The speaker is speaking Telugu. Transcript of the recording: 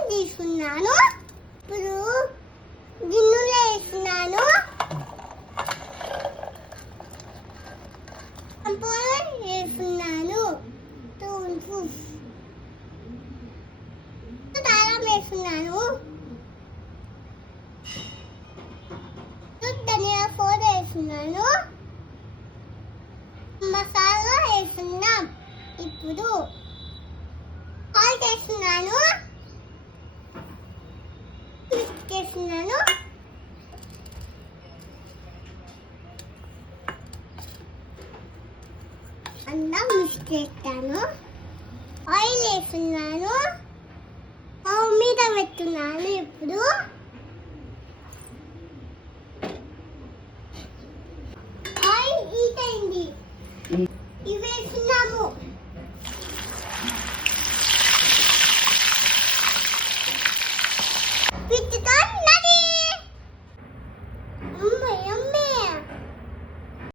తీసుకున్నాను. ఇప్పుడు గిన్నెలో వేస్తున్నాను. వేస్తున్నాను. కారం వేస్తున్నాను. ధనియా పౌడర్ వేస్తున్నాను. మసాలా వేస్తున్నాం. ఇప్పుడు సాల్ట్ వేస్తున్నాను. వేస్తున్నాను. అన్నం మిక్స్ చేస్తాను. ఆయిల్ వేస్తున్నాను. స్టవ్ మీద పెట్టున్నాను. ఇప్పుడు ఆయిల్ హీట్ అయింది.